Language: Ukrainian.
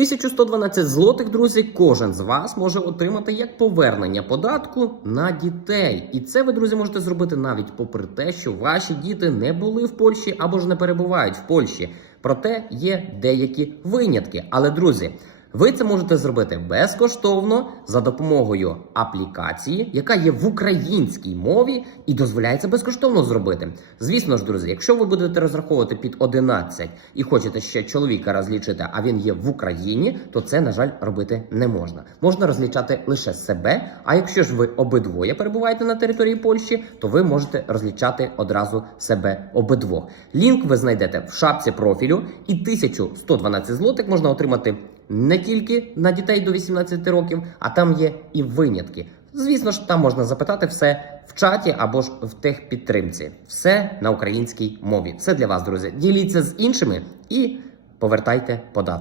1112 злотих, друзі, кожен з вас може отримати як повернення податку на дітей. І це ви, друзі, можете зробити навіть попри те, що ваші діти не були в Польщі або ж не перебувають в Польщі. Проте є деякі винятки. Але, друзі, ви це можете зробити безкоштовно за допомогою аплікації, яка є в українській мові і дозволяється безкоштовно зробити. Звісно ж, друзі, якщо ви будете розраховувати під 11 і хочете ще чоловіка розлічити, а він є в Україні, то це, на жаль, робити не можна. Можна розлічати лише себе. А якщо ж ви обидвоє перебуваєте на території Польщі, то ви можете розлічати одразу себе обидвох. Лінк ви знайдете в шапці профілю, і 1112 злотих можна отримати не тільки на дітей до 18 років, а там є і винятки. Звісно ж, там можна запитати все в чаті або ж в техпідтримці. Все на українській мові. Все для вас, друзі. Діліться з іншими і повертайте податки.